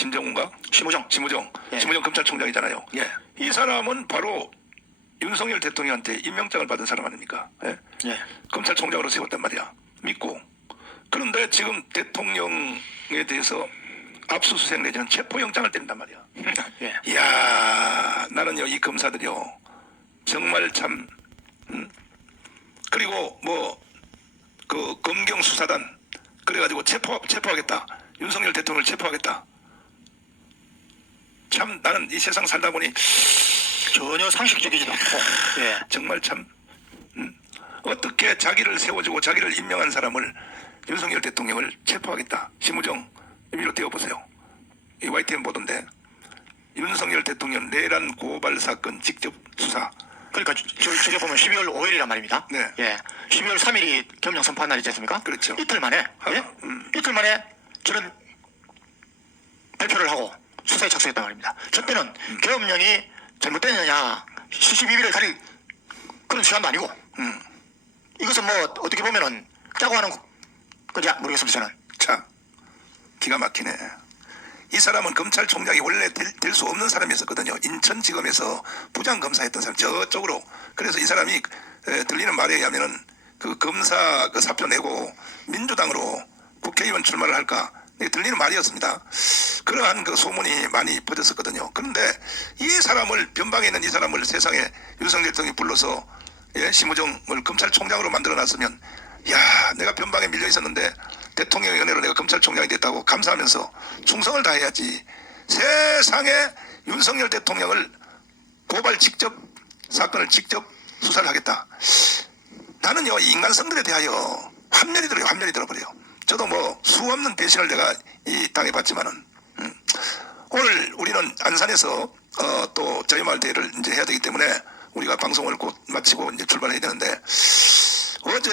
심정훈가? 심우정. 심우정. 예. 심우정 검찰총장이잖아요. 예. 이 사람은 바로 윤석열 대통령한테 임명장을 받은 사람 아닙니까? 예. 예. 검찰총장으로 세웠단 말이야. 믿고. 그런데 지금 대통령에 대해서 압수수색 내지는 체포영장을 때린단 말이야. 예. 이야, 나는요, 이 검사들이요, 정말 참, 음? 그리고 뭐, 그, 검경수사단, 그래가지고 체포, 체포하겠다. 윤석열 대통령을 체포하겠다. 참, 나는 이 세상 살다 보니 전혀 상식적이지도 않고. 예. 정말 참, 음, 어떻게 자기를 세워주고 자기를 임명한 사람을 윤석열 대통령을 체포하겠다. 심우정, 위로 띄워보세요. 이 YTN 보던데, 윤석열 대통령 내란 고발 사건 직접 수사. 그러니까 저, 저게 보면 12월 5일이란 말입니다. 네. 예. 12월 3일이 겸령 선포한 날이지 않습니까? 그렇죠. 이틀 만에 예? 음. 이틀 만에 저는 수사에 착수했단 말입니다. 저 때는 음. 계엄령이 잘못됐느냐 시시비비를 가릴 그런 시간도 아니고 음. 이것은 뭐 어떻게 보면은 짜고 하는 거지 모르겠습니다 저는. 자, 기가 막히네. 이 사람은 검찰총장이 원래 될 수 없는 사람이었거든요. 인천지검에서 부장검사했던 사람 저쪽으로. 그래서 이 사람이 에, 들리는 말에 의하면은 그 검사 그 사표 내고 민주당으로 국회의원 출마를 할까. 이게 들리는 말이었습니다. 그러한 그 소문이 많이 퍼졌었거든요. 그런데 이 사람을 변방에 있는 이 사람을 세상에 윤석열 대통령이 불러서 예, 심우정을 검찰총장으로 만들어놨으면 야 내가 변방에 밀려 있었는데 대통령의 은혜로 내가 검찰총장이 됐다고 감사하면서 충성을 다해야지 세상에 윤석열 대통령을 고발 직접 사건을 직접 수사를 하겠다 나는요 이 인간성들에 대하여 환멸이 들어요 환멸이 들어버려요 저도 뭐 수없는 배신을 내가 이 땅에 받지만은 음, 오늘 우리는 안산에서 어, 또 저희 마을 대회를 이제 해야 되기 때문에 우리가 방송을 곧 마치고 이제 출발해야 되는데 어제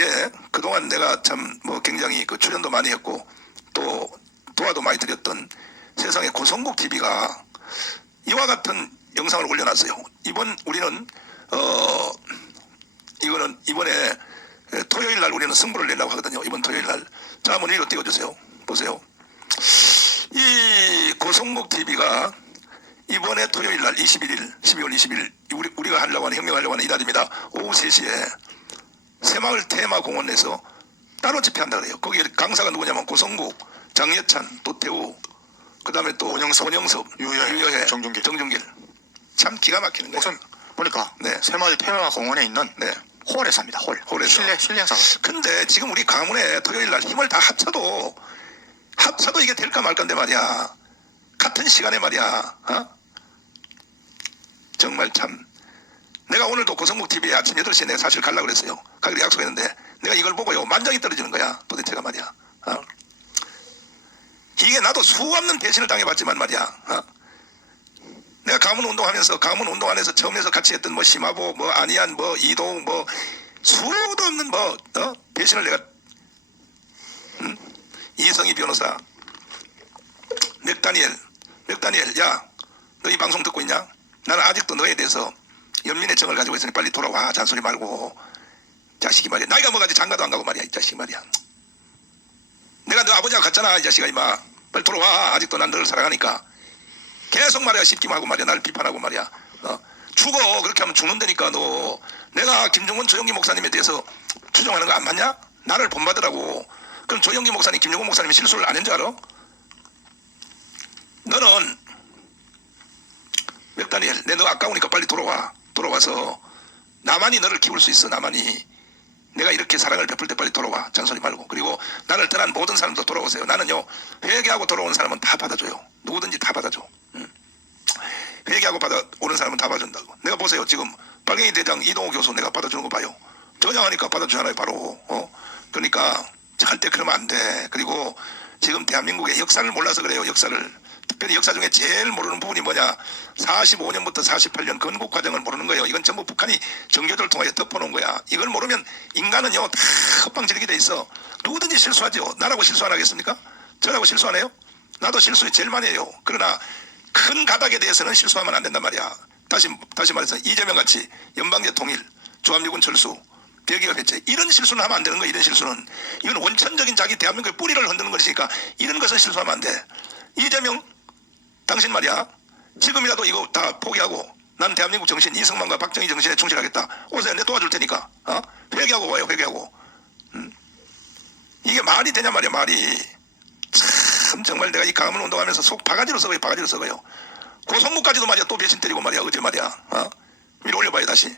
예 그동안 내가 참 뭐 굉장히 그 출연도 많이 했고 또 도와도 많이 드렸던 세상의 고성국 TV가 이와 같은 영상을 올려놨어요. 이번 우리는 어 이거는 이번에 날 우리는 승부를 내려고 하거든요. 이번 토요일 날. 자, 한번 이거 띄워주세요. 보세요. 이 고성국 TV가 이번에 토요일 날 21일, 12월 20일 우리, 우리가 하려고 하는 혁명하려고 하는 이날입니다. 오후 3시에 새마을 테마공원에서 따로 집회한다 그래요. 거기 강사가 누구냐면 고성국, 장예찬, 도태우, 그 다음에 또 원영섭, 원영섭 유여해, 정준길. 정준길. 참 기가 막히는 거예요. 우선 보니까 네. 새마을 태화공원에 있는 네. 홀에서 합니다. 홀. 홀에서. 실내 실내 행사가. 근데 지금 우리 가문에 토요일 날 힘을 다 합쳐도 합쳐도 이게 될까 말까인데 말이야. 같은 시간에 말이야. 어? 정말 참. 내가 오늘도 고성국 TV에 아침 8시에 내가 사실 가려고 그랬어요. 가기로 약속했는데 내가 이걸 보고요. 만장이 떨어지는 거야. 도대체가 말이야. 어? 이게 나도 수없는 배신을 당해봤지만 말이야. 어? 가문 운동하면서 가문 운동 안에서 처음에서 같이 했던 뭐 심화보 뭐 안희안 뭐 이동 뭐 수도 없는 뭐 어? 배신을 내가 음? 이성희 변호사 맥다니엘 맥다니엘 야 너 이 방송 듣고 있냐? 나는 아직도 너에 대해서 연민의 정을 가지고 있으니 빨리 돌아와 잔소리 말고. 자식이 말이야. 나이가 뭐가지 장가도 안 가고 말이야 이 자식이 말이야. 내가 너 아버지하고 갔잖아 이 자식아 이마. 빨리 돌아와. 아직도 난 너를 사랑하니까 계속 말이야 씹기만 하고 말이야 날 비판하고 말이야. 어? 죽어. 그렇게 하면 죽는다니까 너. 내가 김종원 조영기 목사님에 대해서 추정하는 거 안 맞냐? 나를 본받으라고. 그럼 조영기 목사님 김종원 목사님이 실수를 안 한 줄 알아? 너는 맥다니엘 내너 아까우니까 빨리 돌아와. 돌아와서 나만이 너를 키울 수 있어 나만이. 내가 이렇게 사랑을 베풀 때 빨리 돌아와. 잔소리 말고. 그리고 나를 떠난 모든 사람도 돌아오세요. 나는요 회개하고 돌아온 사람은 다 받아줘요 누구든지 다 받아줘 응. 회개하고 받아 오는 사람은 다 받아준다고 내가 보세요 지금 빨갱이 대장 이동호 교수 내가 받아주는 거 봐요. 전향하니까 받아주잖아요 바로. 어? 그러니까 절대 그러면 안 돼. 그리고 지금 대한민국의 역사를 몰라서 그래요 역사를. 특별히 역사 중에 제일 모르는 부분이 뭐냐. 45년부터 48년 건국 과정을 모르는 거예요. 이건 전부 북한이 정교조를 통해 덮어놓은 거야. 이걸 모르면 인간은요 다 헛방지르게 돼 있어. 누구든지 실수하죠 나라고 실수 안 하겠습니까? 저라고 실수 안 해요? 나도 실수 제일 많이 해요. 그러나 큰 가닥에 대해서는 실수하면 안 된단 말이야 다시 다시 말해서 이재명 같이 연방제 통일 조합유군 철수 대기업 해체 이런 실수는 하면 안 되는 거야 이런 실수는. 이건 원천적인 자기 대한민국의 뿌리를 흔드는 것이니까 이런 것은 실수하면 안 돼. 이재명 당신 말이야. 지금이라도 이거 다 포기하고 난 대한민국 정신 이승만과 박정희 정신에 충실하겠다. 오세요. 내 도와줄 테니까. 어? 회개하고 와요 회개하고. 음. 이게 말이 되냐 말이야 말이. 참 정말 내가 이 가문 운동하면서 속 바가지로 썩어요 바가지로 썩어요 고성국까지도 말이야. 또 배신 때리고 말이야. 어제 말이야. 어? 위로 올려봐요 다시